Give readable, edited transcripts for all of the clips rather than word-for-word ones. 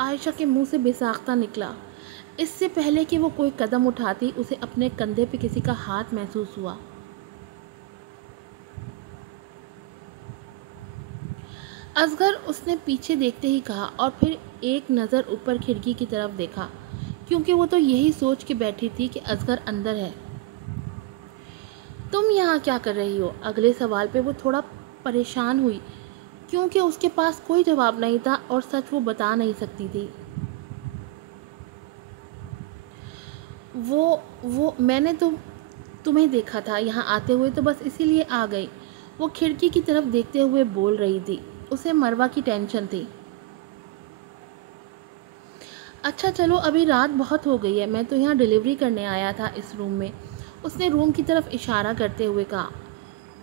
عائشہ کے منہ سے بے ساختہ نکلا۔ اس سے پہلے کہ وہ کوئی قدم اٹھاتی اسے اپنے کندھے پہ کسی کا ہاتھ محسوس ہوا۔ اصغر، اس نے پیچھے دیکھتے ہی کہا، اور پھر ایک نظر اوپر کھڑکی کی طرف دیکھا، کیونکہ وہ تو یہی سوچ کے بیٹھی تھی کہ اصغر اندر ہے۔ تم یہاں کیا کر رہی ہو؟ اگلے سوال پہ وہ تھوڑا پریشان ہوئی، کیونکہ اس کے پاس کوئی جواب نہیں تھا اور سچ وہ بتا نہیں سکتی تھی۔ میں نے تو تمہیں دیکھا تھا یہاں آتے ہوئے، تو بس اسی لیے آ گئی، وہ کھڑکی کی طرف دیکھتے ہوئے بول رہی تھی۔ اسے مروہ کی ٹینشن تھی۔ اچھا چلو، ابھی رات بہت ہو گئی ہے، میں تو یہاں ڈیلیوری کرنے آیا تھا اس روم میں، اس نے روم کی طرف اشارہ کرتے ہوئے کہا۔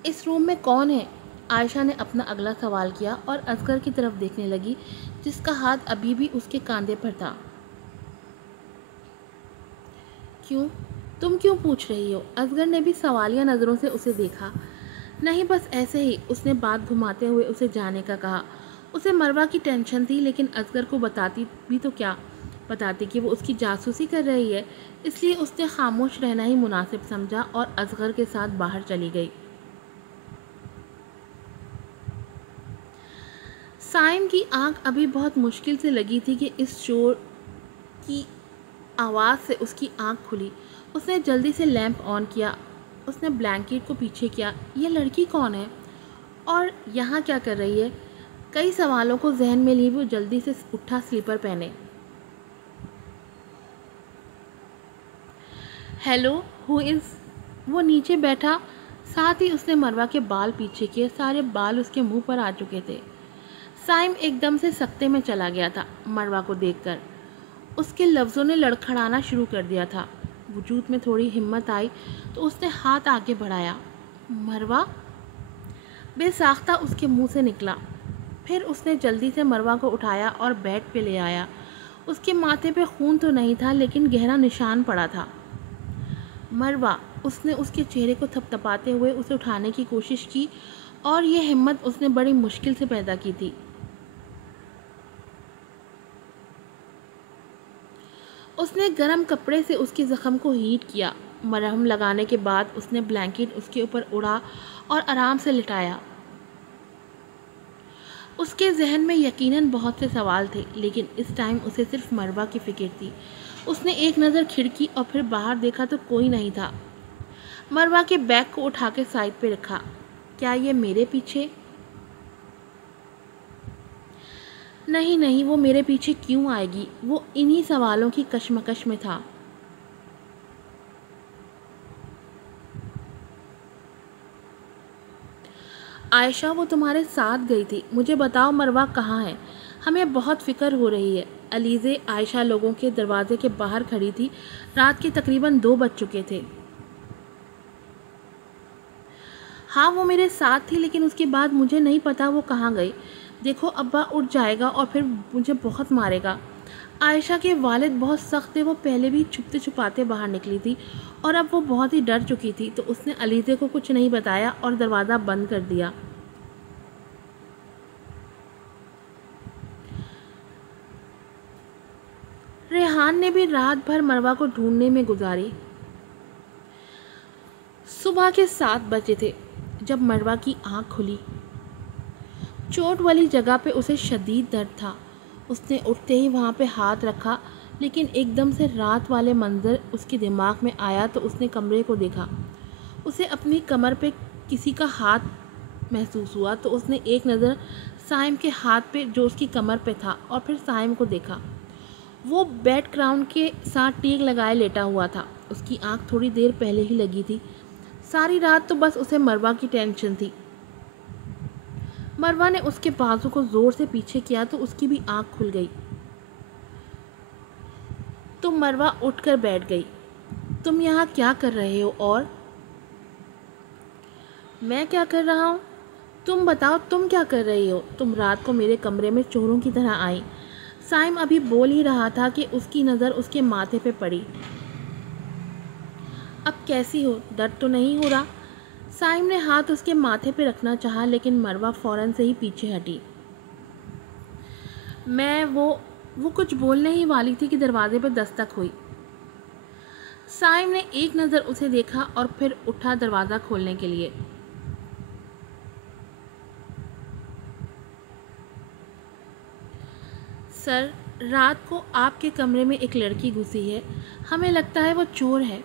اس روم میں کون ہے؟ عائشہ نے اپنا اگلا سوال کیا اور اصغر کی طرف دیکھنے لگی، جس کا ہاتھ ابھی بھی اس کے کاندھے پر تھا۔ کیوں؟ تم کیوں پوچھ رہی ہو؟ اصغر نے بھی سوالیہ نظروں سے اسے دیکھا۔ نہیں، بس ایسے ہی، اس نے بات گھماتے ہوئے اسے جانے کا کہا۔ اسے مروہ کی ٹینشن تھی، لیکن اصغر کو بتاتی بھی تو کیا بتاتی کہ وہ اس کی جاسوسی کر رہی ہے، اس لیے اس نے خاموش رہنا ہی مناسب سمجھا اور اصغر کے ساتھ باہر چلی گئی۔ سائم کی آنکھ ابھی بہت مشکل سے لگی تھی کہ اس شور کی آواز سے اس کی آنکھ کھلی۔ اس نے جلدی سے لیمپ آن کیا، اس نے بلینکٹ کو پیچھے کیا۔ یہ لڑکی کون ہے اور یہاں کیا کر رہی ہے؟ کئی سوالوں کو ذہن میں لیے وہ جلدی سے اٹھا، سلیپر پہنے۔ ہیلو، ہو از؟ وہ نیچے بیٹھا، ساتھ ہی اس نے مروہ کے بال پیچھے کیے، سارے بال اس کے منہ پر آ چکے تھے۔ سائم ایک دم سے سکتے میں چلا گیا تھا مروہ کو دیکھ کر۔ اس کے لفظوں نے لڑکھڑانا شروع کر دیا تھا۔ وجود میں تھوڑی ہمت آئی تو اس نے ہاتھ آگے بڑھایا۔ مروہ؟ بے ساختہ اس کے منہ سے نکلا۔ پھر اس نے جلدی سے مروہ کو اٹھایا اور بیڈ پہ لے آیا۔ اس کے ماتھے پہ خون تو نہیں تھا، لیکن گہرا نشان پڑا تھا۔ مروہ، اس نے اس کے چہرے کو تھپتھپاتے ہوئے اسے اٹھانے کی کوشش کی، اور یہ ہمت اس نے بڑی مشکل سے پیدا کی تھی۔ اس نے گرم کپڑے سے اس کے زخم کو ہیٹ کیا۔ مرہم لگانے کے بعد اس نے بلینکٹ اس کے اوپر اڑا اور آرام سے لٹایا۔ اس کے ذہن میں یقیناً بہت سے سوال تھے، لیکن اس ٹائم اسے صرف مروہ کی فکر تھی۔ اس نے ایک نظر کھڑکی اور پھر باہر دیکھا تو کوئی نہیں تھا۔ مروہ کے بیگ کو اٹھا کے سائڈ پہ رکھا۔ کیا یہ میرے پیچھے؟ نہیں، وہ میرے پیچھے کیوں آئے گی؟ وہ انہی سوالوں کی کشمکش میں تھا۔ عائشہ، وہ تمہارے ساتھ گئی تھی، مجھے بتاؤ مروہ کہاں ہے؟ ہمیں بہت فکر ہو رہی ہے۔ علیزے عائشہ لوگوں کے دروازے کے باہر کھڑی تھی۔ رات کے تقریباً 2 بج چکے تھے۔ ہاں، وہ میرے ساتھ تھی، لیکن اس کے بعد مجھے نہیں پتا وہ کہاں گئی۔ دیکھو، ابا اٹھ جائے گا اور پھر مجھے بہت مارے گا۔ عائشہ کے والد بہت سخت تھے، وہ پہلے بھی چھپتے چھپاتے باہر نکلی تھی اور اب وہ بہت ہی ڈر چکی تھی، تو اس نے علیزے کو کچھ نہیں بتایا اور دروازہ بند کر دیا۔ ریحان نے بھی رات بھر مروہ کو ڈھونڈنے میں گزاری۔ صبح کے 7 بجے تھے جب مروہ کی آنکھ کھلی۔ چوٹ والی جگہ پہ اسے شدید درد تھا۔ اس نے اٹھتے ہی وہاں پہ ہاتھ رکھا، لیکن ایک دم سے رات والے منظر اس کے دماغ میں آیا تو اس نے کمرے کو دیکھا۔ اسے اپنی کمر پہ کسی کا ہاتھ محسوس ہوا، تو اس نے ایک نظر سائم کے ہاتھ پہ جو اس کی کمر پہ تھا اور پھر سائم کو دیکھا۔ وہ بیڈ گراؤنڈ کے ساتھ ٹیک لگائے لیٹا ہوا تھا۔ اس کی آنکھ تھوڑی دیر پہلے ہی لگی تھی۔ ساری رات تو بس اسے مروہ کی ٹینشن تھی۔ مروہ نے اس کے بازو کو زور سے پیچھے کیا تو اس کی بھی آنکھ کھل گئی۔ تو مروہ اٹھ کر بیٹھ گئی۔ تم یہاں کیا کر رہے ہو؟ اور میں کیا کر رہا ہوں؟ تم بتاؤ، تم کیا کر رہی ہو؟ تم رات کو میرے کمرے میں چوروں کی طرح آئی۔ سائم ابھی بول ہی رہا تھا کہ اس کی نظر اس کے ماتھے پہ پڑی۔ اب کیسی ہو؟ درد تو نہیں ہو رہا؟ سائم نے ہاتھ اس کے ماتھے پہ رکھنا چاہا، لیکن مروہ فوراً سے ہی پیچھے ہٹی۔ وہ کچھ بولنے ہی والی تھی کہ دروازے پر دستک ہوئی۔ سائم نے ایک نظر اسے دیکھا اور پھر اٹھا دروازہ کھولنے کے لیے۔ سر، رات کو آپ کے کمرے میں ایک لڑکی گھسی ہے، ہمیں لگتا ہے وہ چور ہے۔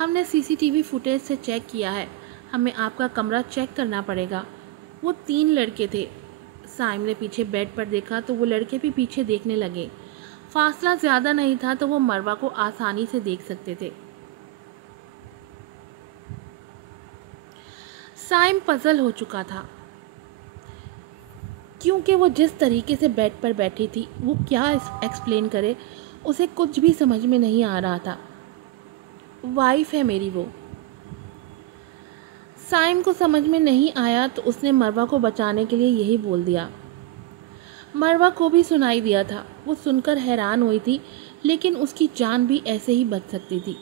ہم نے CCTV فوٹیج سے چیک کیا ہے، ہمیں آپ کا کمرہ چیک کرنا پڑے گا۔ وہ 3 لڑکے تھے۔ سائم نے پیچھے بیڈ پر دیکھا تو وہ لڑکے بھی پیچھے دیکھنے لگے۔ فاصلہ زیادہ نہیں تھا تو وہ مروہ کو آسانی سے دیکھ سکتے تھے۔ سائم پزل ہو چکا تھا کیونکہ وہ جس طریقے سے بیڈ پر بیٹھی تھی وہ کیا ایکسپلین کرے، اسے کچھ بھی سمجھ میں نہیں آ رہا تھا۔ وائف ہے میری وہ۔ سائم کو سمجھ میں نہیں آیا تو اس نے مروہ کو بچانے کے لیے یہی بول دیا۔ مروہ کو بھی سنائی دیا تھا، وہ سن کر حیران ہوئی تھی، لیکن اس کی جان بھی ایسے ہی بچ سکتی تھی۔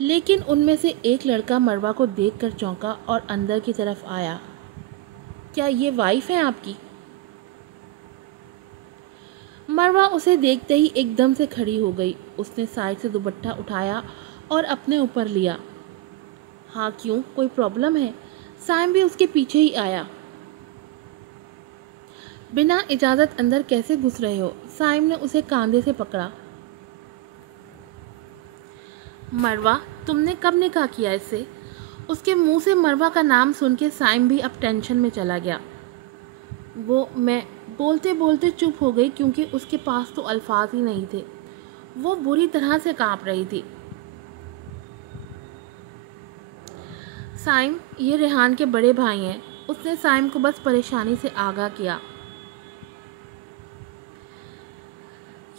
لیکن ان میں سے ایک لڑکا مروہ کو دیکھ کر چونکا اور اندر کی طرف آیا۔ کیا یہ وائف ہے آپ کی؟ مروہ اسے دیکھتے ہی ایک دم سے کھڑی ہو گئی۔ اس نے سائڈ سے دوپٹہ اٹھایا اور اپنے اوپر لیا۔ ہاں، کیوں، کوئی پرابلم ہے؟ سائم بھی اس کے پیچھے ہی آیا۔ بنا اجازت اندر کیسے گھس رہے ہو؟ سائم نے اسے کاندھے سے پکڑا۔ مروہ، تم نے کب نکاح کیا اس سے؟ اس کے منہ سے مروہ کا نام سن کے سائم بھی اب ٹینشن میں چلا گیا۔ میں بولتے بولتے چپ ہو گئی کیونکہ اس کے پاس تو الفاظ ہی نہیں تھے۔ وہ بری طرح سے کانپ رہی تھی۔ سائم، یہ ریحان کے بڑے بھائی ہیں۔ اس نے سائم کو بس پریشانی سے آگاہ کیا۔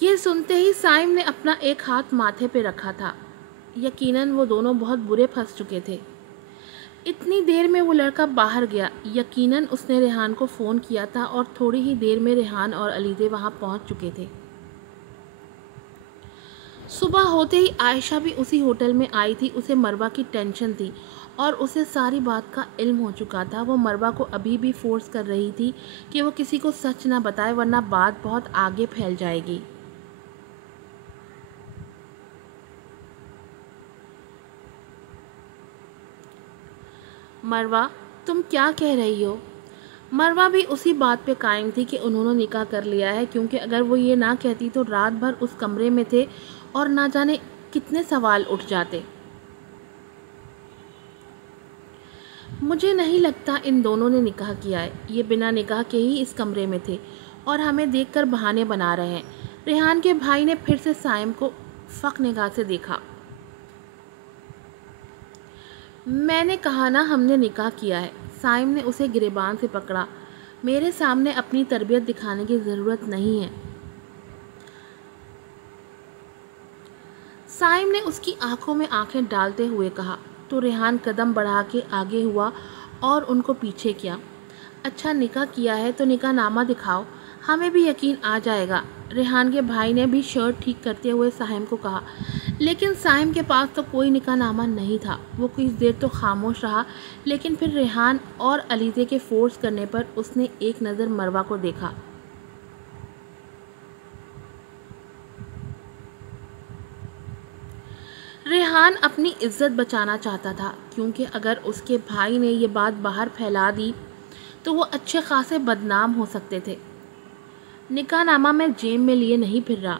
یہ سنتے ہی سائم نے اپنا ایک ہاتھ ماتھے پہ رکھا تھا۔ یقیناً وہ دونوں بہت برے پھنس چکے تھے۔ اتنی دیر میں وہ لڑکا باہر گیا۔ یقیناً اس نے ریحان کو فون کیا تھا اور تھوڑی ہی دیر میں ریحان اور علیزے وہاں پہنچ چکے تھے۔ صبح ہوتے ہی عائشہ بھی اسی ہوٹل میں آئی تھی۔ اسے مروہ کی ٹینشن تھی اور اسے ساری بات کا علم ہو چکا تھا۔ وہ مروہ کو ابھی بھی فورس کر رہی تھی کہ وہ کسی کو سچ نہ بتائے ورنہ بات بہت آگے پھیل جائے گی۔ مروہ، تم کیا کہہ رہی ہو؟ مروہ بھی اسی بات پہ قائم تھی کہ انہوں نے نکاح کر لیا ہے، کیونکہ اگر وہ یہ نہ کہتی تو رات بھر اس کمرے میں تھے اور نہ جانے کتنے سوال اٹھ جاتے۔ مجھے نہیں لگتا ان دونوں نے نکاح کیا ہے۔ یہ بنا نکاح کے ہی اس کمرے میں تھے اور ہمیں دیکھ کر بہانے بنا رہے ہیں۔ ریحان کے بھائی نے پھر سے سائم کو فق نگاہ سے دیکھا۔ میں نے کہا نا ہم نے نکاح کیا ہے۔ سائم نے اسے گریبان سے پکڑا۔ میرے سامنے اپنی تربیت دکھانے کی ضرورت نہیں ہے۔ سائم نے اس کی آنکھوں میں آنکھیں ڈالتے ہوئے کہا تو ریحان قدم بڑھا کے آگے ہوا اور ان کو پیچھے کیا۔ اچھا، نکاح کیا ہے تو نکاح نامہ دکھاؤ، ہمیں بھی یقین آ جائے گا۔ ریحان کے بھائی نے بھی شرٹ ٹھیک کرتے ہوئے سائم کو کہا، لیکن سائم کے پاس تو کوئی نکاح نامہ نہیں تھا۔ وہ کچھ دیر تو خاموش رہا، لیکن پھر ریحان اور علیزے کے فورس کرنے پر اس نے ایک نظر مروہ کو دیکھا۔ ریحان اپنی عزت بچانا چاہتا تھا، کیونکہ اگر اس کے بھائی نے یہ بات باہر پھیلا دی تو وہ اچھے خاصے بدنام ہو سکتے تھے۔ نکاح نامہ میں جیب میں لیے نہیں پھر رہا،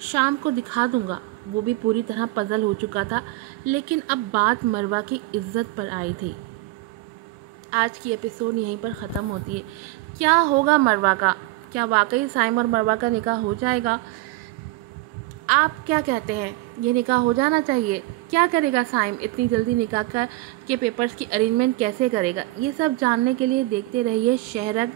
شام کو دکھا دوں گا۔ وہ بھی پوری طرح پزل ہو چکا تھا، لیکن اب بات مروہ کی عزت پر آئی تھی۔ آج کی ایپیسوڈ یہیں پر ختم ہوتی ہے۔ کیا ہوگا مروہ کا؟ کیا واقعی سائم اور مروہ کا نکاح ہو جائے گا؟ آپ کیا کہتے ہیں؟ یہ نکاح ہو جانا چاہیے؟ کیا کرے گا سائم؟ اتنی جلدی نکاح کے پیپرز کی ارینجمنٹ کیسے کرے گا؟ یہ سب جاننے کے لیے دیکھتے رہیے شہرگ،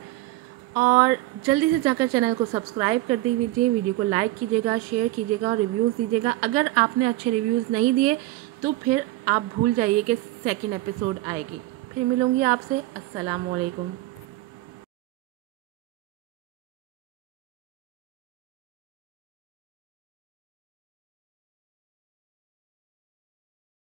اور جلدی سے جا کر چینل کو سبسکرائب کر دیجیے، ویڈیو کو لائک کیجیے گا، شیئر کیجیے گا اور ریویوز دیجیے گا۔ اگر آپ نے اچھے ریویوز نہیں دیے تو پھر آپ بھول جائیے کہ سیکنڈ ایپیسوڈ آئے گی۔ پھر ملوں گی آپ سے۔ السلام علیکم۔